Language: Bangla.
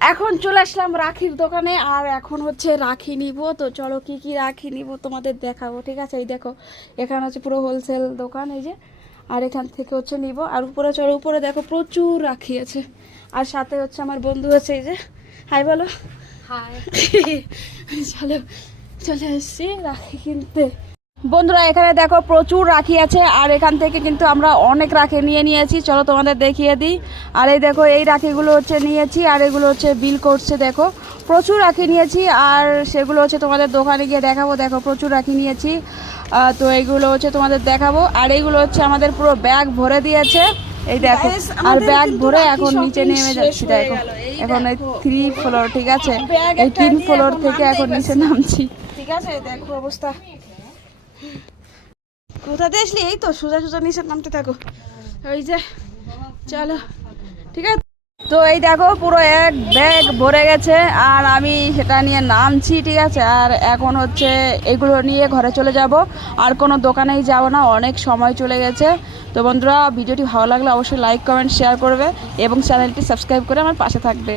এখন চলে আসলাম রাখির দোকানে, আর এখন হচ্ছে রাখি নিব। তো চলো কি কি রাখি নিব তোমাদের দেখাবো, ঠিক আছে? এই দেখো এখানে হচ্ছে পুরো হোলসেল দোকান, এই যে। আর এখান থেকে হচ্ছে নিব। আর উপরে চলো, উপরে দেখো প্রচুর রাখি আছে। আর সাথে হচ্ছে আমার বন্ধু আছে, এই যে। হাই বলো। হাই। চলো চলে আসছি রাখি কিনতে। বন্ধুরা এখানে দেখো প্রচুর রাখি আছে, আর এখান থেকে কিন্তু আমরা অনেক রাখি নিয়ে নিয়েছি। চলো তোমাদের দেখিয়ে দিই। আর এই দেখো এই রাখিগুলো হচ্ছে নিয়েছি, আর এগুলো হচ্ছে বিল করছে। দেখো প্রচুর রাখি নিয়েছি, আর সেগুলো হচ্ছে তোমাদের দোকানে গিয়ে দেখাবো। দেখো প্রচুর রাখি নিয়েছি, তো এইগুলো হচ্ছে তোমাদের দেখাবো। আর এইগুলো হচ্ছে আমাদের পুরো ব্যাগ ভরে দিয়েছে, এই দেখো। আর ব্যাগ ভরে এখন নিচে নেমে যাচ্ছি। দেখো এখন এই 3 ফ্লোর, ঠিক আছে? এই 3 ফ্লোর থেকে এখন নিচে নামছি, ঠিক আছে? দেখো অবস্থা। কোথাতে আসলি? এই তো সোজা সোজা নিচে নামতে থাকো, ওই যে। চলো ঠিক আছে। তো এই দেখো পুরো এক ব্যাগ ভরে গেছে, আর আমি সেটা নিয়ে নামছি, ঠিক আছে? আর এখন হচ্ছে এগুলো নিয়ে ঘরে চলে যাব, আর কোনো দোকানেই যাব না, অনেক সময় চলে গেছে। তো বন্ধুরা ভিডিওটি ভালো লাগলে অবশ্যই লাইক কমেন্ট শেয়ার করবে, এবং চ্যানেলটি সাবস্ক্রাইব করে আমার পাশে থাকবে।